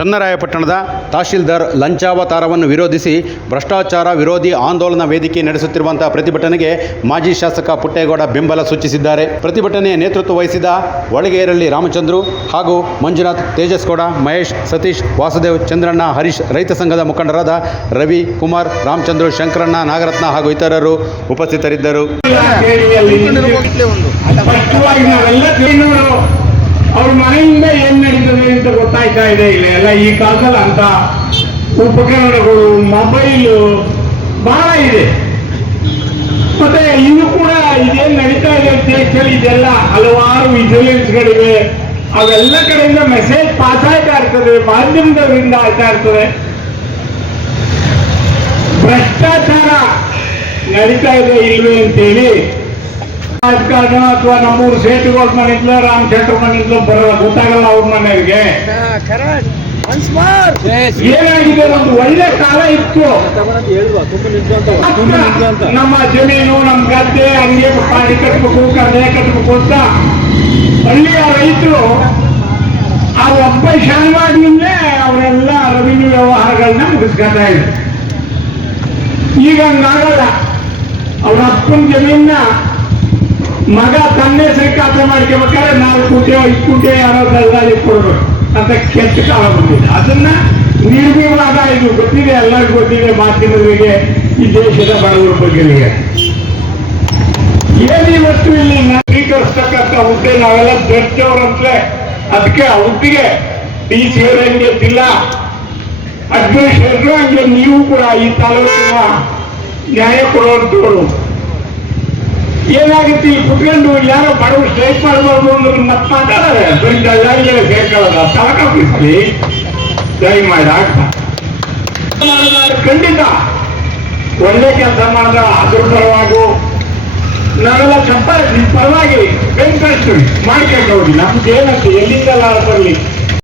ಚನ್ನರಾಯಪಟ್ಟಣದ ತಹಶೀಲ್ದಾರ್ ಲಂಚಾವತಾರವನ್ನು ವಿರೋಧಿಸಿ ಭ್ರಷ್ಟಾಚಾರ ವಿರೋಧಿ ಆಂದೋಲನ ವೇದಿಕೆ ನಡೆಸುತ್ತಿರುವಂತಹ ಪ್ರತಿಭಟನೆಗೆ ಮಾಜಿ ಶಾಸಕ ಪುಟ್ಟೇಗೌಡ ಬೆಂಬಲ ಸೂಚಿಸಿದ್ದಾರೆ. ಪ್ರತಿಭಟನೆಯ ನೇತೃತ್ವ ವಹಿಸಿದ ಒಳಗೇರಳ್ಳಿ ರಾಮಚಂದ್ರು ಹಾಗೂ ಮಂಜುನಾಥ್ ತೇಜಸ್ಗೌಡ, ಮಹೇಶ್ ಸತೀಶ್, ವಾಸುದೇವ್ ಚಂದ್ರಣ್ಣ, ಹರೀಶ್ ರೈತ ಸಂಘದ ಮುಖಂಡರಾದ ರವಿ ಕುಮಾರ್, ರಾಮಚಂದ್ರು ಶಂಕರಣ್ಣ, ನಾಗರತ್ನ ಹಾಗೂ ಇತರರು ಉಪಸ್ಥಿತರಿದ್ದರು. ಅವ್ರ ಮನೆಯಿಂದ ಏನ್ ನಡೀತದೆ ಅಂತ ಗೊತ್ತಾಯ್ತಾ ಇದೆ ಇಲ್ಲ ಎಲ್ಲ ಈ ಕಾಲದಲ್ಲಿ ಅಂತ ಉಪಕರಣಗಳು ಮೊಬೈಲು ಬಹಳ ಇದೆ. ಮತ್ತೆ ಇನ್ನು ಕೂಡ ಇದೇನ್ ನಡೀತಾ ಇದೆ ದೇಶದಲ್ಲಿ ಇದೆಲ್ಲ ಹಲವಾರು ವಿಜಿಲೆನ್ಸ್ಗಳಿವೆ ಅವೆಲ್ಲ ಕಡೆಯಿಂದ ಮೆಸೇಜ್ ಪಾಸ್ ಆಯ್ತಾ ಇರ್ತದೆ, ಮಾಧ್ಯಮದವರಿಂದ ಆಯ್ತಾ ಇರ್ತದೆ. ಭ್ರಷ್ಟಾಚಾರ ನಡೀತಾ ಇದೆ ಇಲ್ವೇ ಅಂತೇಳಿ ರಾಜಕಾರಣ ಅಥವಾ ನಮ್ಮೂರು ಸೇತುಗಳ ಮನೆಯಿಂದ ರಾಮ್ ಶೆಟ್ಟರ್ ಮನೆಯಿಂದ ಬರಲ್ಲ ಗೊತ್ತಾಗಲ್ಲ ಅವ್ರ ಮನೆಯವ್ರಿಗೆ. ಏನಾಗಿದೆ? ಒಂದು ಒಳ್ಳೆ ಕಾಲ ಇತ್ತು. ನಮ್ಮ ಜಮೀನು ನಮ್ಮ ಗದ್ದೆ ಹಂಗೆ ಪಾಡಿ ಕಟ್ಟಬೇಕು ಕರ್ನೆ ಕಟ್ಬೇಕು ಅಂತ ಹಳ್ಳಿಯ ರೈತರು ಆ ಒಬ್ಬ ಶಾನ್ವಾಗ್ನಿಂದಲೇ ಅವರೆಲ್ಲ ರೆವಿನ್ಯೂ ವ್ಯವಹಾರಗಳನ್ನ ಮುಗಿಸ್ಕೊತಾ ಇದ್ರು. ಈಗ ಹಂಗಾಗಲ್ಲ. ಅವ್ರ ಅಪ್ಪನ ಜಮೀನ ಮಗ ತನ್ನ ಹೆಸರು ಖಾತೆ ಮಾಡ್ಕೋಬೇಕಾದ್ರೆ ನಾಲ್ಕು ಕುಂಟೆ, ಐದು ಕುಂಟೆ ಯಾರೋ ದಲ್ಲಾಳಿ ಅಂತ ಕೆಟ್ಟ ಕಾಲ ಬಂದಿದೆ. ಅದನ್ನ ನಿರ್ವಿವಾದ ಇದು ಗೊತ್ತಿದೆ, ಎಲ್ಲರಿಗೂ ಗೊತ್ತಿದೆ ಮಾಧ್ಯಮದವರಿಗೆ ಈ ದೇಶದ ಬಡವರ ಬಗ್ಗೆ. ಏನೀ ವಸ್ತು ಇಲ್ಲಿ ನವೀಕರಿಸ್ತಕ್ಕಂಥ ಹುದ್ದೆ? ನಾವೆಲ್ಲ ದೊಡ್ಡವರಂತೆ ಅದಕ್ಕೆ ಹುದ್ದೆಗೆ ಡಿ ಸಿ ಅವರಂಗೆ ಜಿಲ್ಲಾ ಅಡ್ಮಿನಿಸ್ಟ್ರೇಟರ್ ಹಂಗೆ ನೀವು ಕೂಡ ಈ ತಾಲೂಕಿನ ನ್ಯಾಯ ಕೊಡುವಂಥವ್ರು ಏನಾಗುತ್ತೆ ಇಲ್ಲಿ ಕುತ್ಕೊಂಡು ಯಾರೋ ಬಡವರು ಸ್ಟ್ರೈಕ್ ಮಾಡಬಾರ್ದು ಅಂದ್ರೆ ಮತ್ತೆ ಮಾತಾಡೋರೆ ದಳ್ಳಾಳಿಗಳೇ ಸೇರ್ಕೊಳ್ಳೋದ ತಾಲೂಕು ಆಫೀಸಲ್ಲಿ ದಯಮಾಡಿ ಆಗ್ತಾ ಖಂಡಿತ ಒಳ್ಳೆ ಕೆಲಸ ಮಾಡಿದ ಅದ್ರ ಪರವಾಗು ನಾವೆಲ್ಲ ಚಪ್ಪ ಪರವಾಗಿ ಬೆಂಕರಿಸ್ತೀವಿ ಮಾಡ್ಕೊಂಡು ನೋಡಿ ನಮ್ಗೆ ಏನಂತ ಎಲ್ಲಿಂದಲ್ಲ ಬರಲಿ